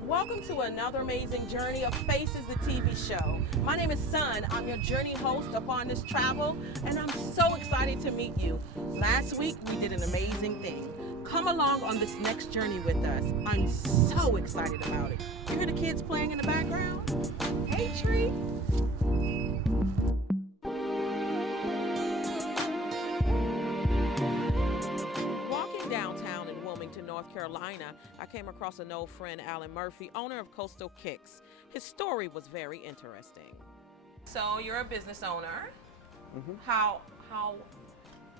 Welcome to another amazing journey of Faces, the TV show. My name is Sun. I'm your journey host upon this travel, and I'm so excited to meet you. Last week, we did an amazing thing. Come along on this next journey with us. I'm so excited about it. You hear the kids playing in the background? Hey, Tree. Downtown in Wilmington, North Carolina, I came across an old friend, Alan Murphy, owner of Coastal Kicks. His story was very interesting. So you're a business owner. Mm-hmm. How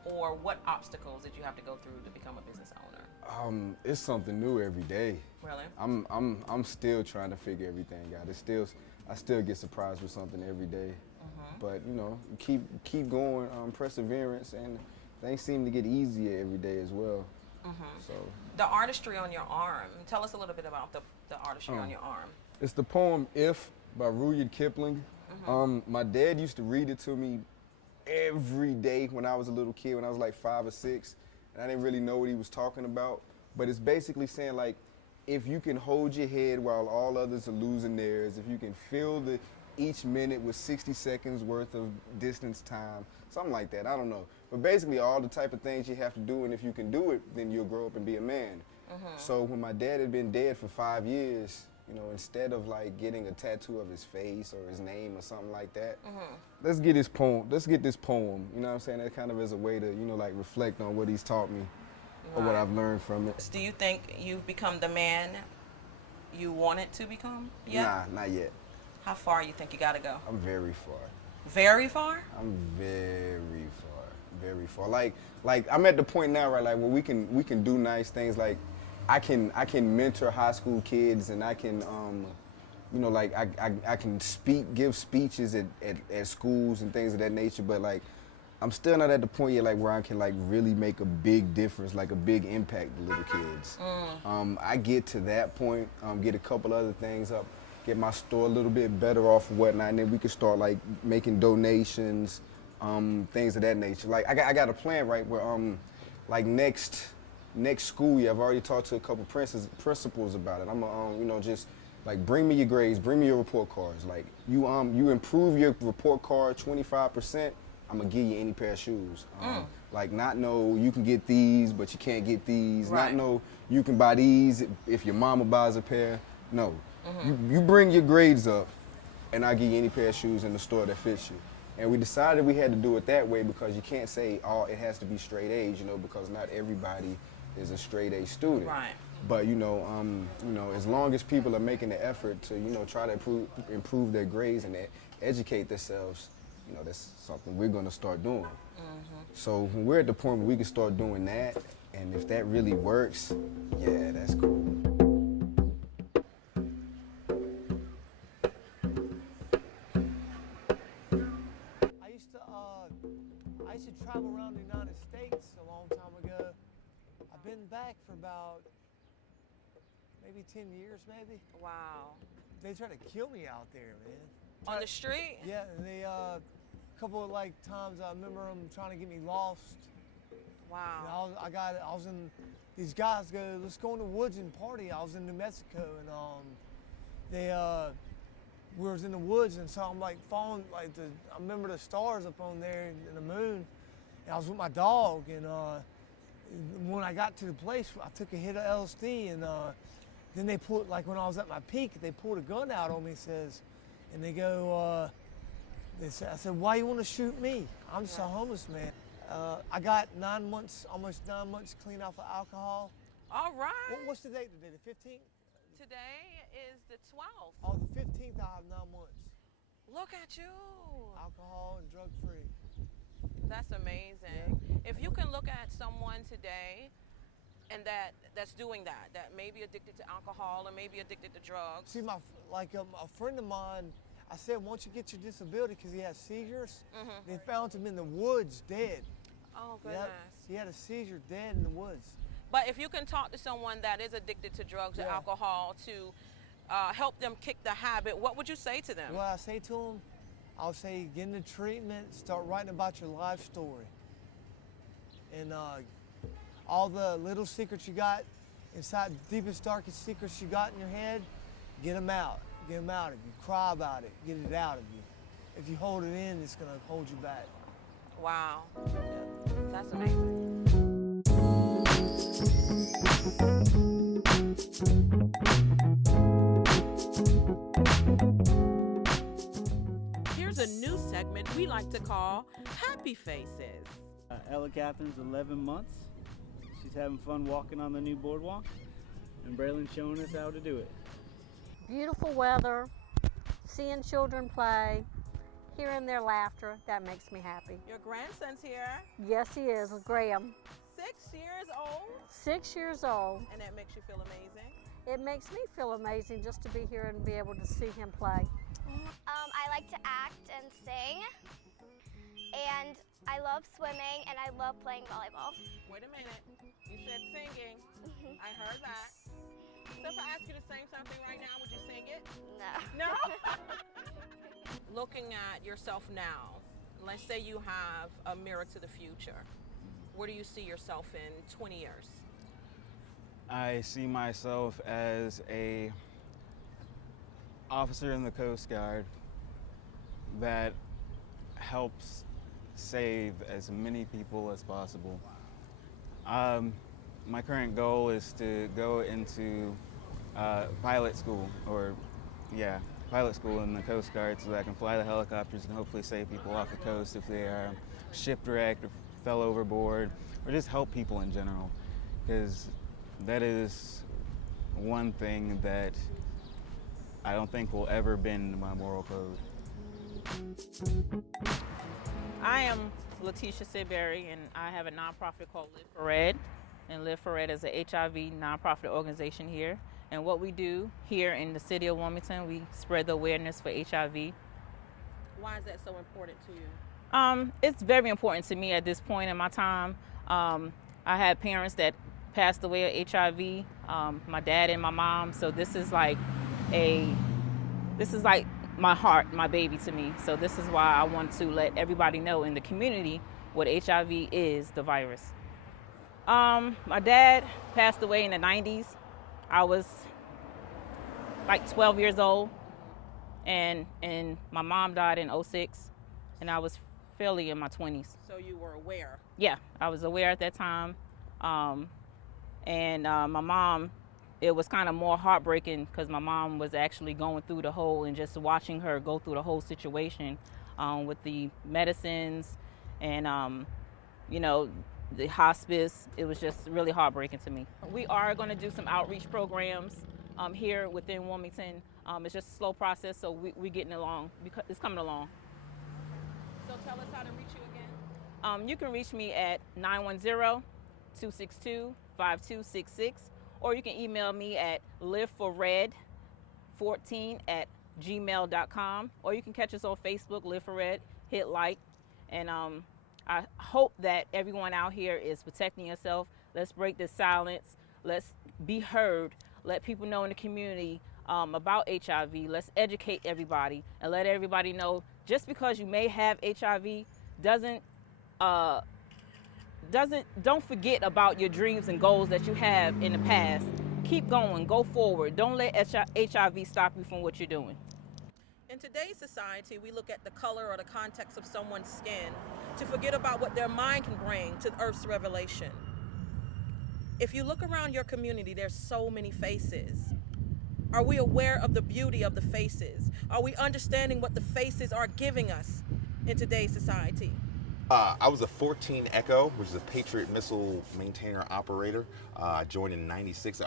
or what obstacles did you have to go through to become a business owner? It's something new every day. Really? I'm still trying to figure everything out. I still get surprised with something every day. Mm-hmm. But you know, keep going, perseverance, and things seem to get easier every day as well. Mm-hmm. So the artistry on your arm. Tell us a little bit about the artistry on your arm. It's the poem "If" by Rudyard Kipling. Mm-hmm. My dad used to read it to me every day when I was a little kid, when I was like 5 or 6, and I didn't really know what he was talking about. But it's basically saying, like, if you can hold your head while all others are losing theirs, if you can fill each minute with 60 seconds worth of distance time, something like that, I don't know. But basically all the type of things you have to do, and if you can do it, then you'll grow up and be a man. Mm-hmm. So when my dad had been dead for 5 years, you know, instead of like getting a tattoo of his face or his name or something like that, mm-hmm. let's get this poem, you know what I'm saying? That kind of as a way to, you know, like reflect on what he's taught me. Right. Or what I've learned from it. Do you think you've become the man you wanted to become yet? Nah, not yet. How far you think you gotta go? I'm very far. Very far? I'm very far, very far. Like I'm at the point now, right? Like where we can do nice things. Like I can mentor high school kids, and I can, you know, like I can give speeches at schools and things of that nature. But like I'm still not at the point yet, like where I can like really make a big difference, like a big impact to little kids. I get to that point, get a couple other things up. Get my store a little bit better off and whatnot, and then we can start like making donations, things of that nature. Like I got a plan, right, where like next school year, I've already talked to a couple principals about it. I'm gonna you know, just like bring me your grades, bring me your report cards. Like you improve your report card 25%, I'm gonna give you any pair of shoes. Like not know you can get these, but you can't get these. Right. Not know you can buy these if your mama buys a pair. No. Mm-hmm. You bring your grades up, and I'll give you any pair of shoes in the store that fits you. And we decided we had to do it that way because you can't say, it has to be straight A's, you know, because not everybody is a straight A student. Right. But you know, as long as people are making the effort to, you know, try to improve their grades and educate themselves, you know, that's something we're gonna start doing. Mm-hmm. So when we're at the point where we can start doing that, and if that really works, yeah, that's cool. I used to travel around the United States a long time ago. I've been back for about maybe 10 years, maybe. Wow. They tried to kill me out there, man. On the street? Yeah, and they, a couple of like times I remember them trying to get me lost. Wow. And I was in, these guys go, let's go in the woods and party. I was in New Mexico, and we was in the woods, and so I'm like following, like I remember the stars up on there and the moon, and I was with my dog, and when I got to the place, I took a hit of LSD, and then they pulled, like when I was at my peak, they pulled a gun out on me, and they go, I said, why you want to shoot me? I'm just a homeless man. I got 9 months, almost 9 months clean off of alcohol. All right. What's the date today, the 15th? Today is the 12th. Oh, the 15th, I have 9 months. Look at you. Alcohol and drug-free. That's amazing. Yeah. If you can look at someone today and that's doing that may be addicted to alcohol or maybe addicted to drugs. See, a friend of mine, I said, once you get your disability, because he has seizures, they found him in the woods dead. Oh, goodness. He had a seizure dead in the woods. But if you can talk to someone that is addicted to drugs or alcohol to help them kick the habit, what would you say to them? Well, I say to them, I'll say get into treatment, start writing about your life story. And all the little secrets you got inside, deepest, darkest secrets you got in your head, get them out. Get them out of you. Cry about it. Get it out of you. If you hold it in, it's going to hold you back. Wow. That's amazing. Here's a new segment we like to call Happy Faces. Ella Catherine's 11 months. She's having fun walking on the new boardwalk, and Braylon's showing us how to do it. Beautiful weather, seeing children play, hearing their laughter, that makes me happy. Your grandson's here, Yes, he is, Graham, 6 years old, 6 years old. and that makes you feel amazing. It makes me feel amazing just to be here and be able to see him play. I like to act and sing, and I love swimming, and I love playing volleyball. Wait a minute. You said singing. I heard that. So if I ask you to sing something right now, would you sing it? No. No? Looking at yourself now, let's say you have a mirror to the future. Where do you see yourself in 20 years? I see myself as a officer in the Coast Guard that helps save as many people as possible. My current goal is to go into pilot school, pilot school in the Coast Guard, so that I can fly the helicopters and hopefully save people off the coast if they are shipwrecked or fell overboard, or just help people in general, because that is one thing that I don't think will ever bend my moral code. I am Letitia Sidbury, and I have a nonprofit called Live for Red. And Live for Red is a HIV nonprofit organization here. And what we do here in the city of Wilmington, we spread the awareness for HIV. Why is that so important to you? It's very important to me at this point in my time. I had parents that passed away of HIV, my dad and my mom. So this is like my heart, my baby to me. So this is why I want to let everybody know in the community what HIV is, the virus. My dad passed away in the 90s. I was like 12 years old, and my mom died in 06, and I was fairly in my 20s. So you were aware? Yeah, I was aware at that time. My mom, it was kind of more heartbreaking because my mom was actually going through the whole, and just watching her go through the whole situation with the medicines and, the hospice. It was just really heartbreaking to me. We are going to do some outreach programs here within Wilmington. It's just a slow process, so we're getting along. It's coming along. So tell us how to reach you again. You can reach me at 910-262-5266, or you can email me at liveforred14@gmail.com, or you can catch us on Facebook, Live for Red, hit like, and I hope that everyone out here is protecting yourself. Let's break this silence. Let's be heard. Let people know in the community about HIV. Let's educate everybody and let everybody know just because you may have HIV don't forget about your dreams and goals that you have in the past. Keep going, go forward. Don't let HIV stop you from what you're doing. In today's society, we look at the color or the context of someone's skin to forget about what their mind can bring to Earth's revelation. If you look around your community, there's so many faces. Are we aware of the beauty of the faces? Are we understanding what the faces are giving us in today's society? I was a 14 Echo, which is a Patriot missile maintainer operator. I joined in 96,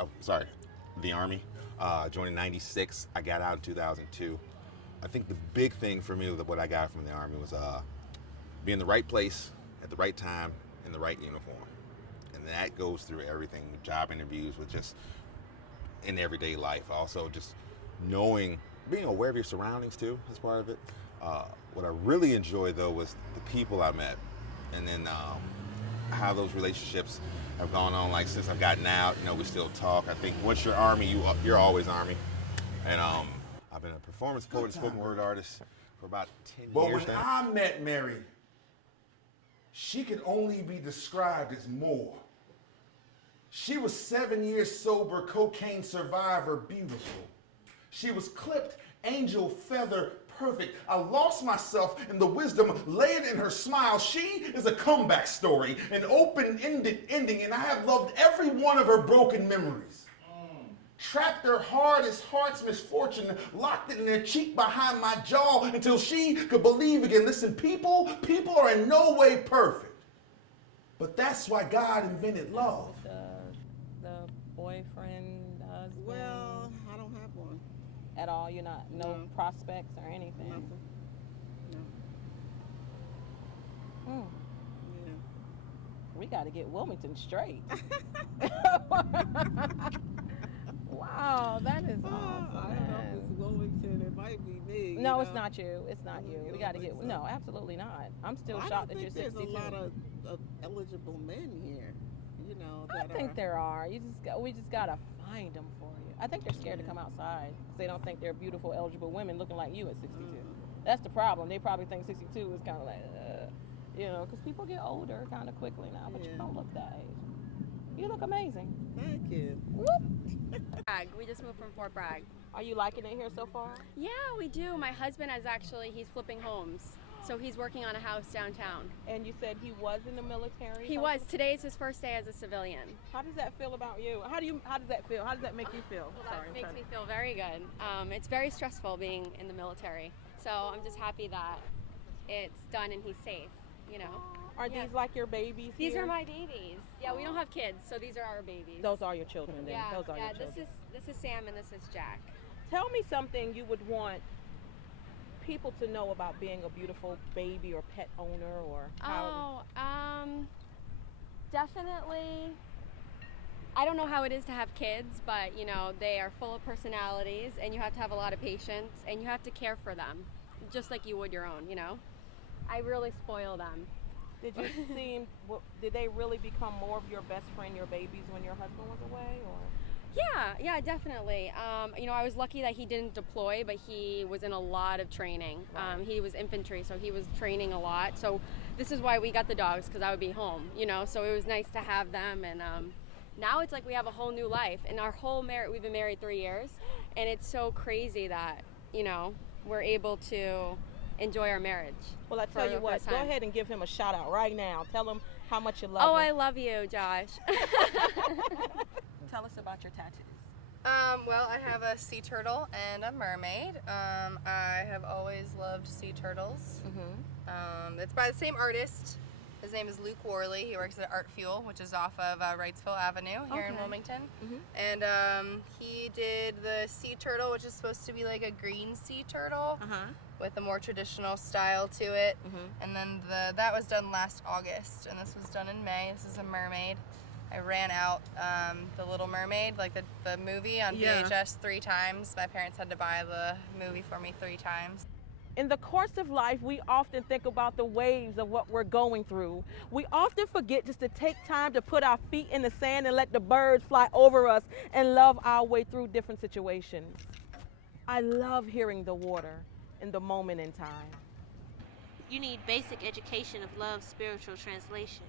the Army. Joined in 96, I got out in 2002. I think the big thing for me, what I got from the Army was being in the right place at the right time in the right uniform. And that goes through everything, with job interviews, with just in everyday life. Also just being aware of your surroundings too, as part of it. What I really enjoyed though was the people I met, and then how those relationships have gone on. Like since I've gotten out, we still talk. I think once you're Army, you're always Army. And I've been a performance poet and spoken word artist for about 10 But years when now. I met Mary, she could only be described as more. She was 7 years sober, cocaine survivor, beautiful. She was clipped, angel feather, perfect. I lost myself in the wisdom laid in her smile. She is a comeback story, an open-ended ending, and I have loved every one of her broken memories. Trapped her hard as heart's misfortune, locked it in their cheek behind my jaw until she could believe again. Listen, people are in no way perfect. But that's why God invented love. The boyfriend, husband? Well, I don't have one. At all? You're not, no prospects or anything? Nothing. No. Yeah. We got to get Wilmington straight. Wow, that is awesome. I don't know if it's Wilmington. It might be me. No, it's not you. It's not you. We got to get. No, absolutely not. I'm still shocked that you're 62. There's a lot of eligible men here. You know. I think there are. We just gotta find them for you. I think they're scared to come outside because they don't think they're beautiful, eligible women looking like you at 62. That's the problem. They probably think 62 is kind of like, you know, because people get older kind of quickly now. But you don't look that age. You look amazing. Thank you. We just moved from Fort Bragg. Are you liking it here so far? Yeah, we do. My husband is he's flipping homes. So he's working on a house downtown. And you said he was in the military? He was. Today is his first day as a civilian. How does that feel about you? How does that feel? How does that make you feel? Well, that makes me feel very good. It's very stressful being in the military. So I'm just happy that it's done and he's safe, you know. Are these like your babies These here? are my babies. Yeah, we don't have kids, so these are our babies. Those are your children then? Yeah, Those are your children. This is Sam and this is Jack. Tell me something you would want people to know about being a beautiful baby or pet owner or how? Definitely. I don't know how it is to have kids, but you know, they are full of personalities and you have to have a lot of patience and you have to care for them just like you would your own, you know. I really spoil them. Did they really become more of your best friend, your babies, when your husband was away, or? Yeah, definitely. You know, I was lucky that he didn't deploy, but he was in a lot of training. He was infantry, so he was training a lot. So this is why we got the dogs, because I would be home, you know, so it was nice to have them. And now it's like we have a whole new life. And our whole marriage, we've been married 3 years, and it's so crazy that, you know, we're able to enjoy our marriage. Well, I tell you what, go ahead and give him a shout out right now. Tell him how much you love him. Oh, I love you, Josh. Tell us about your tattoos. Well, I have a sea turtle and a mermaid. I have always loved sea turtles. It's by the same artist. His name is Luke Worley. He works at Art Fuel, which is off of Wrightsville Avenue here in Wilmington. And he did the sea turtle, which is supposed to be like a green sea turtle with a more traditional style to it. And then that was done last August, and this was done in May. This is a mermaid. I ran out The Little Mermaid, like the movie, on VHS 3 times. My parents had to buy the movie for me 3 times. In the course of life, we often think about the waves of what we're going through. We often forget just to take time to put our feet in the sand and let the birds fly over us and love our way through different situations. I love hearing the water in the moment in time. You need basic education of love's spiritual translation.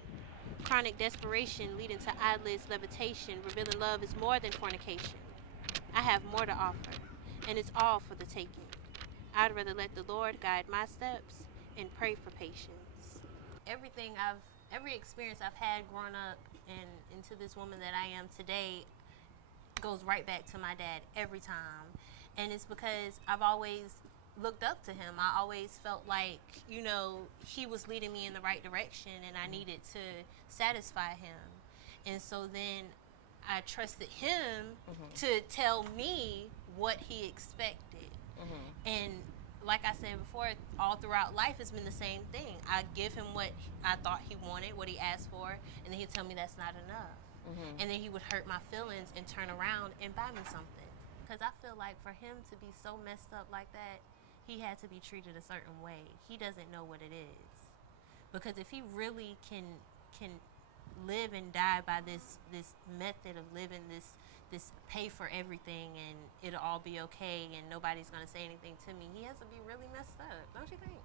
Chronic desperation leading to eyelids levitation, revealing love is more than fornication. I have more to offer, and it's all for the taking. I'd rather let the Lord guide my steps and pray for patience. Every experience I've had growing up and into this woman that I am today goes right back to my dad every time. And it's because I've always looked up to him. I always felt like, you know, he was leading me in the right direction and I needed to satisfy him. And so then I trusted him to tell me what he expected. And like I said before, all throughout life it's been the same thing. I give him what I thought he wanted, what he asked for, and then he'd tell me that's not enough. And then he would hurt my feelings and turn around and buy me something. Because I feel like for him to be so messed up like that, he had to be treated a certain way. He doesn't know what it is. Because if he really can live and die by this method of living, this pay for everything and it'll all be okay and nobody's gonna say anything to me. He has to be really messed up, don't you think?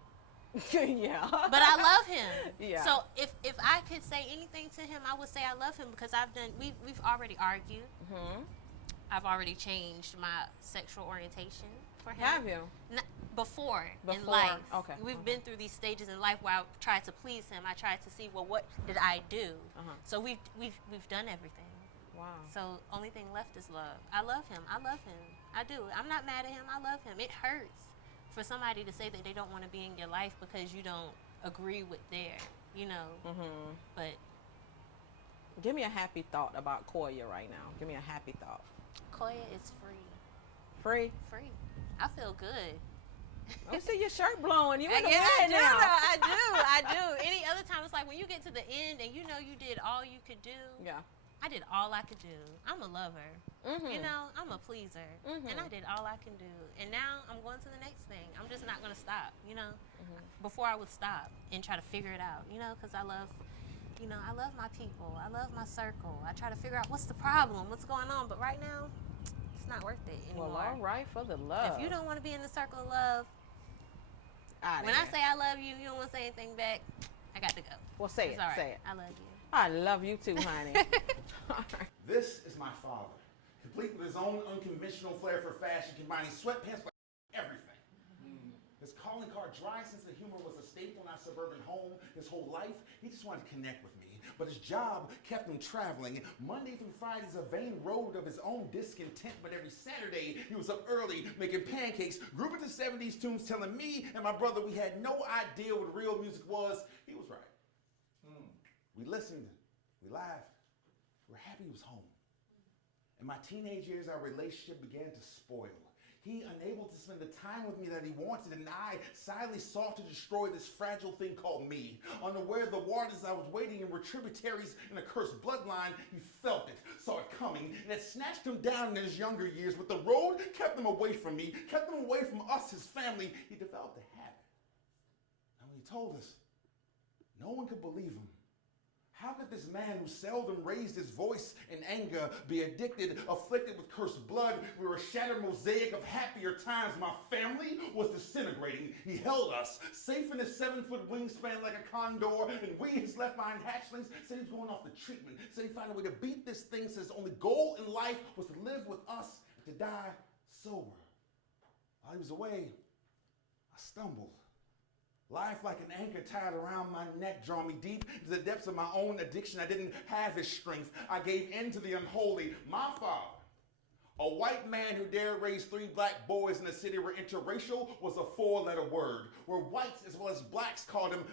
Yeah. But I love him. Yeah. So if I could say anything to him, I would say I love him because we've already argued. I've already changed my sexual orientation for him. Have you? Before in Before, life. okay, We've been through these stages in life where I tried to please him. I tried to see, well, what did I do? So we've done everything. Wow. So only thing left is love. I love him. I love him. I do. I'm not mad at him. I love him. It hurts for somebody to say that they don't want to be in your life because you don't agree with their, you know. But give me a happy thought about Koya right now. Give me a happy thought. Koya is free. Free? Free. I feel good. I see your shirt blowing. You in the Yeah, wind now. I do. Any other time, it's like when you get to the end and you know you did all you could do. Yeah. I did all I could do. I'm a lover. You know, I'm a pleaser. And I did all I can do. And now I'm going to the next thing. I'm just not going to stop, you know. Before I would stop and try to figure it out, you know, because I love, you know, I love my people. I love my circle. I try to figure out what's the problem, what's going on. But right now, it's not worth it anymore. Well, all right, for the love. If you don't want to be in the circle of love, when I say I love you, you don't want to say anything back, I got to go. Well, say It's it. all right. Say it. I love you. I love you too, honey. This is my father, complete with his own unconventional flair for fashion, combining sweatpants with everything. His calling card dry sense of humor was a staple in our suburban home his whole life. He just wanted to connect with me. But his job kept him traveling. Monday through Fridays, a vain road of his own discontent. But every Saturday, he was up early making pancakes, grooving to 70s tunes, telling me and my brother we had no idea what real music was. He was right. We listened, we laughed, we were happy he was home. In my teenage years, our relationship began to spoil. He, unable to spend the time with me that he wanted, and I silently sought to destroy this fragile thing called me. Unaware of the waters I was wading in were tributaries in a cursed bloodline, he felt it, saw it coming, and it snatched him down in his younger years. But the road kept him away from me, kept him away from us, his family. He developed a habit. And when he told us, no one could believe him. How could this man who seldom raised his voice in anger be addicted, afflicted with cursed blood? We were a shattered mosaic of happier times. My family was disintegrating. He held us, safe in his 7-foot wingspan like a condor, and we, his left-behind hatchlings, said he was going off the treatment. Said he'd find a way to beat this thing, said his only goal in life was to live with us and to die sober. While he was away, I stumbled. Life like an anchor tied around my neck, drawing me deep into the depths of my own addiction. I didn't have his strength. I gave in to the unholy. My father, a white man who dared raise 3 black boys in a city where interracial was a 4-letter word, where whites as well as blacks called him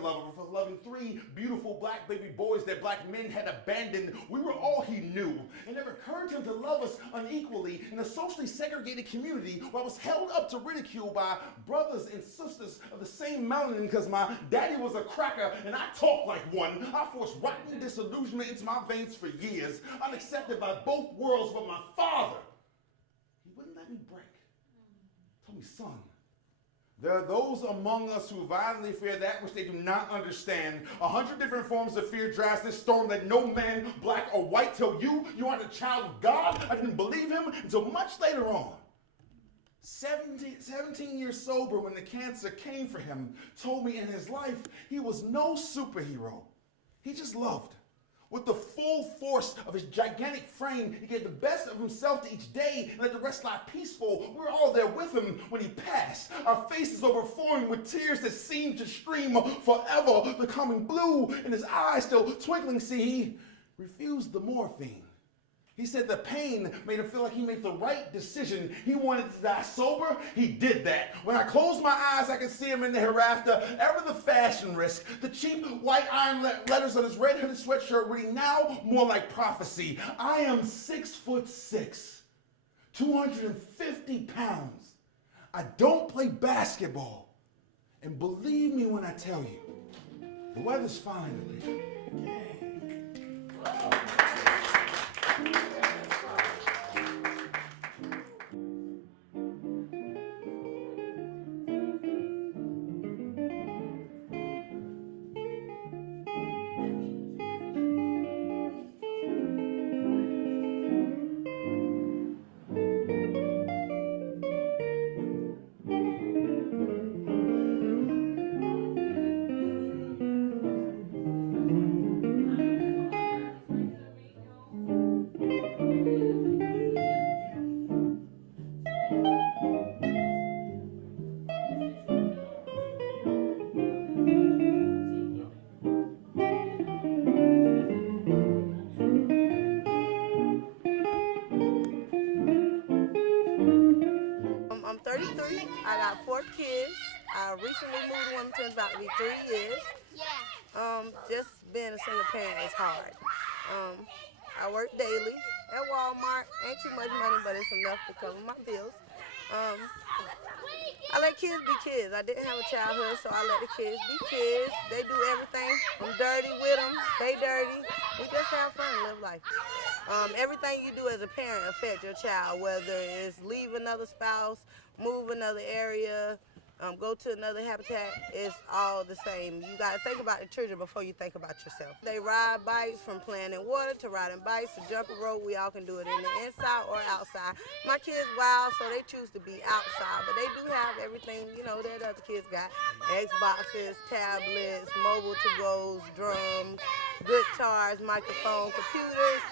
lover for loving 3 beautiful black baby boys that black men had abandoned. We were all he knew. It never occurred to him to love us unequally in a socially segregated community where I was held up to ridicule by brothers and sisters of the same mountain because my daddy was a cracker and I talked like one. I forced rotten disillusionment into my veins for years, unaccepted by both worlds. But my father, he wouldn't let me break. He told me, son, there are those among us who violently fear that which they do not understand. 100 different forms of fear drives this storm that no man, black or white, tell you you aren't a child of God. I didn't believe him until much later on. 17 years sober when the cancer came for him, told me in his life he was no superhero. He just loved. With the full force of his gigantic frame, he gave the best of himself to each day and let the rest lie peaceful. We were all there with him when he passed, our faces overflowing with tears that seemed to stream forever, becoming blue, and his eyes still twinkling. See, he refused the morphine. He said the pain made him feel like he made the right decision. He wanted to die sober. He did that. When I closed my eyes, I could see him in the hereafter. Ever the fashion risk. The cheap white iron letters on his red hooded sweatshirt reading now more like prophecy. I am 6'6", 250 pounds. I don't play basketball. And believe me when I tell you, the weather's fine today. got 4 kids. I recently moved to Wilmington, it's about to be 3 years. Just being a single parent is hard. I work daily at Walmart. Ain't too much money, but it's enough to cover my bills. I let kids be kids. I didn't have a childhood, so I let the kids be kids. They do everything. I'm dirty with them. They dirty. We just have fun and live life. Everything you do as a parent affects your child, whether it's leave another spouse, move another area, go to another habitat. It's all the same. You got to think about the children before you think about yourself. They ride bikes, from playing in water to riding bikes to jumping rope. We all can do it in the inside or outside. My kids wild, so they choose to be outside, but they do have everything, you know, that other kids got. Xboxes, tablets, mobile to-goes, drums, guitars, microphones, computers.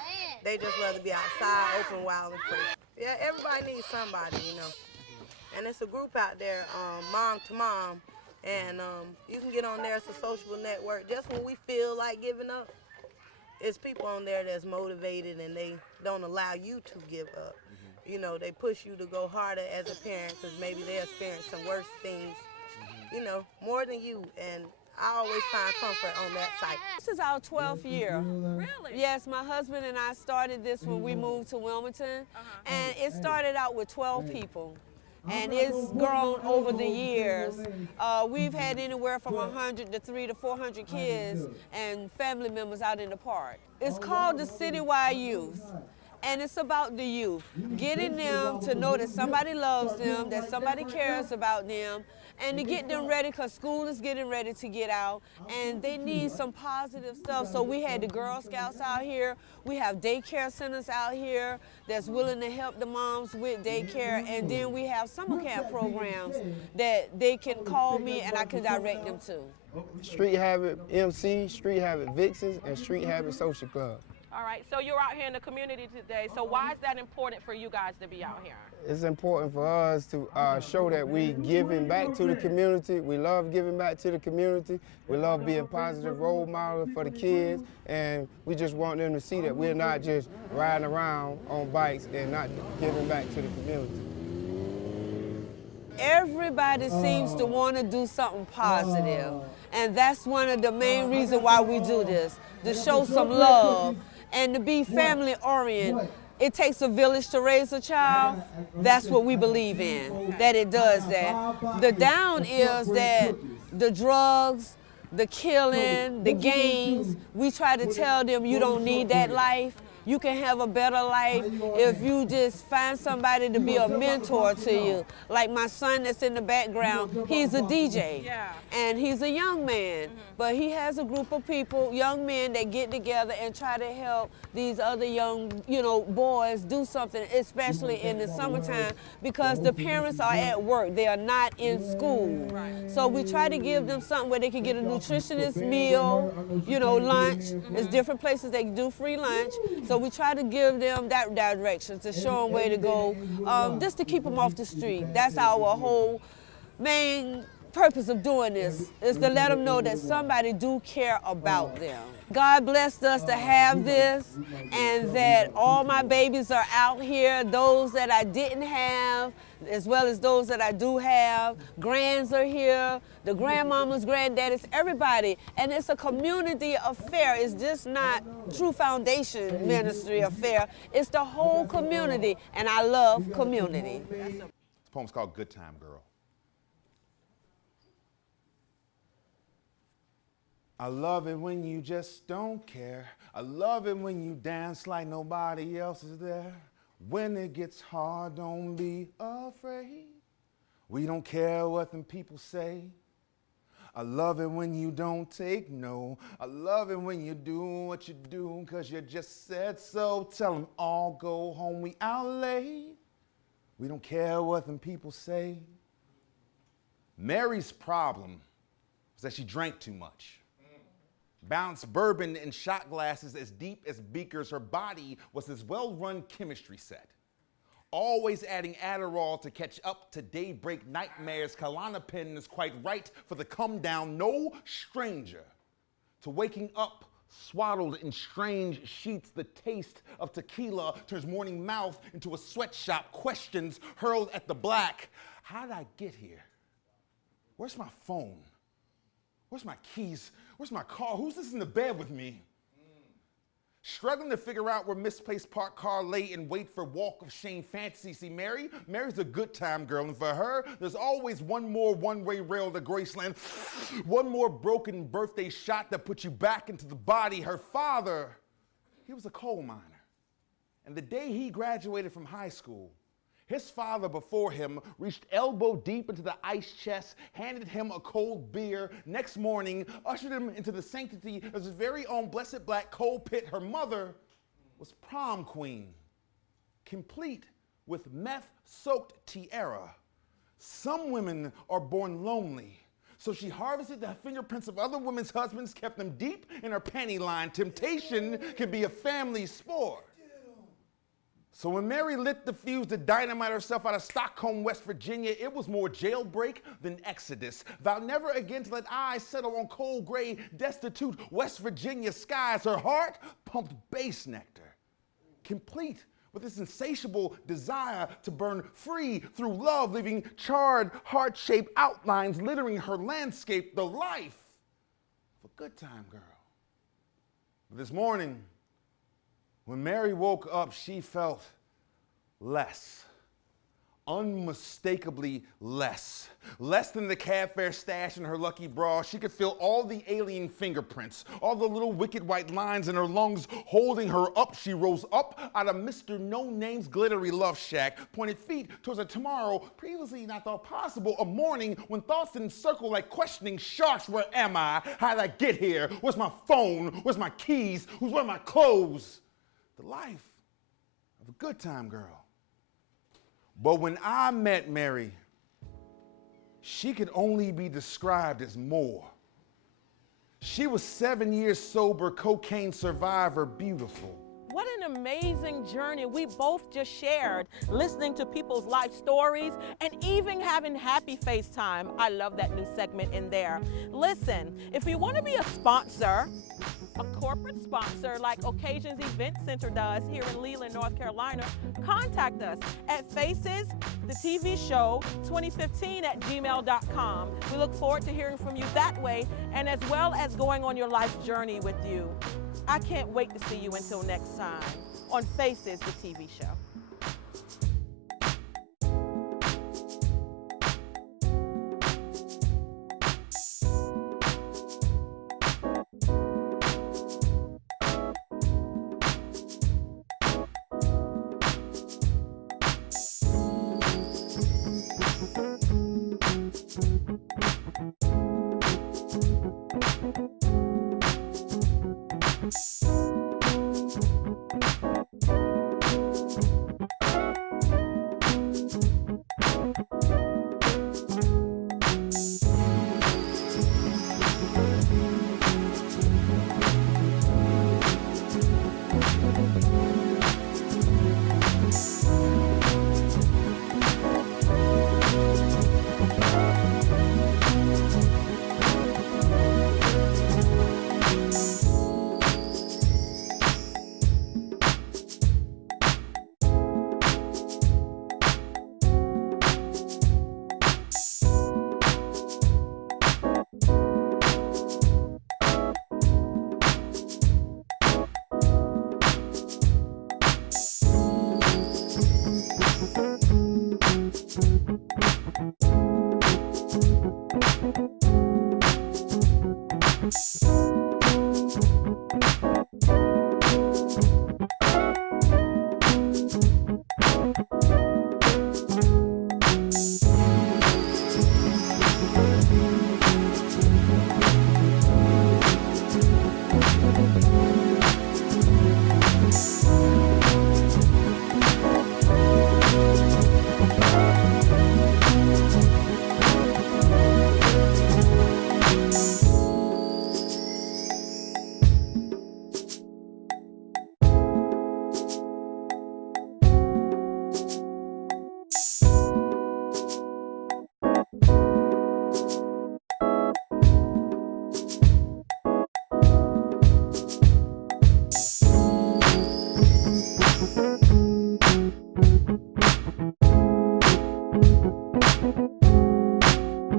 They just rather be outside, open, wild, and free. Yeah, everybody needs somebody, you know. And it's a group out there, Mom to Mom, and you can get on there. It's a social network. Just when we feel like giving up, it's people on there that's motivated and they don't allow you to give up. You know, they push you to go harder as a parent because maybe they experience some worse things, you know, more than you. And I always find comfort on that site. This is our 12th year. Really? Yes, my husband and I started this when we moved to Wilmington, and it started out with 12 people. And it's grown over the years. We've had anywhere from 100 to 300 to 400 kids and family members out in the park. It's called the Citywide Youth. And it's about the youth, getting them to know that somebody loves them, that somebody cares about them, and to get them ready because school is getting ready to get out, and they need some positive stuff. So we had the Girl Scouts out here. We have daycare centers out here that's willing to help the moms with daycare, and then we have summer camp programs that they can call me and I can direct them to. Street Habit MC, Street Habit Vixens, and Street Habit Social Club. All right, so you're out here in the community today. So why is that important for you guys to be out here? It's important for us to show that we giving back to the community. We love giving back to the community. We love being positive role models for the kids, and we just want them to see that we're not just riding around on bikes and not giving back to the community. Everybody seems to want to do something positive, and that's one of the main reasons why we do this, to show some love and to be family oriented. It takes a village to raise a child. That's what we believe in, that it does that. The down is that the drugs, the killing, the gangs, we try to tell them you don't need that life. You can have a better life if you just find somebody to be a mentor to you. Like my son that's in the background, he's a DJ, and he's a young man, but he has a group of people, young men, that get together and try to help these other young, boys do something, especially in the summertime, because the parents are at work. They are not in school. So we try to give them something where they can get a nutritionist meal, lunch. There's different places they do free lunch. So we try to give them that direction, to show them where to go, just to keep them off the street. That's our whole main purpose of doing this, is to let them know that somebody do care about them. God blessed us to have this, and that all my babies are out here, those that I didn't have, as well as those that I do have. Grands are here, the grandmamas, granddaddies, everybody. And it's a community affair. It's just not True Foundation Ministry affair. It's the whole community, and I love community. This poem's called Good Time Girl. I love it when you just don't care. I love it when you dance like nobody else is there. When it gets hard, don't be afraid. We don't care what them people say. I love it when you don't take no. I love it when you do what you do, cause you just said so. Tell them all go home, we out late. We don't care what them people say. Mary's problem was that she drank too much. Balanced bourbon in shot glasses as deep as beakers. Her body was this well-run chemistry set. Always adding Adderall to catch up to daybreak nightmares. Klonopin is quite right for the come down. No stranger to waking up Swaddled in strange sheets, the taste of tequila turns morning mouth into a sweatshop. Questions hurled at the black. How did I get here? Where's my phone? Where's my keys? Where's my car? Who's this in the bed with me? Struggling to figure out where misplaced parked car lay and wait for walk of shame fantasy. See, Mary's a good time girl, and for her, there's always one more one-way rail to Graceland, one more broken birthday shot that puts you back into the body. Her father, he was a coal miner, and the day he graduated from high school, his father before him reached elbow deep into the ice chest, handed him a cold beer, next morning ushered him into the sanctity of his very own blessed black coal pit. Her mother was prom queen, complete with meth-soaked tiara. Some women are born lonely, so she harvested the fingerprints of other women's husbands, kept them deep in her panty line. Temptation can be a family sport. So when Mary lit the fuse to dynamite herself out of Stockholm, West Virginia, it was more jailbreak than exodus. Vowed never again to let eyes settle on cold gray, destitute West Virginia skies. Her heart pumped bass nectar, complete with this insatiable desire to burn free through love, leaving charred, heart-shaped outlines littering her landscape, the life of a good time girl. But this morning, when Mary woke up, she felt less, unmistakably less. Less than the cab fare stash in her lucky bra. She could feel all the alien fingerprints, all the little wicked white lines in her lungs holding her up. She rose up out of Mr. No-Name's glittery love shack, pointed feet towards a tomorrow previously not thought possible, a morning when thoughts didn't circle like questioning sharks. Where am I? How did I get here? Where's my phone? Where's my keys? Who's wearing my clothes? The life of a good time girl. But when I met Mary, she could only be described as more. She was 7 years sober, cocaine survivor, beautiful. What an amazing journey we both just shared, listening to people's life stories and even having happy FaceTime. I love that new segment in there. Listen, if you want to be a sponsor, a corporate sponsor like Occasions Event Center does here in Leland, North Carolina, contact us at facez, the TV show 2015@gmail.com. We look forward to hearing from you that way, and as well as going on your life journey with you. I can't wait to see you until next time on Faces, the TV show.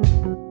you.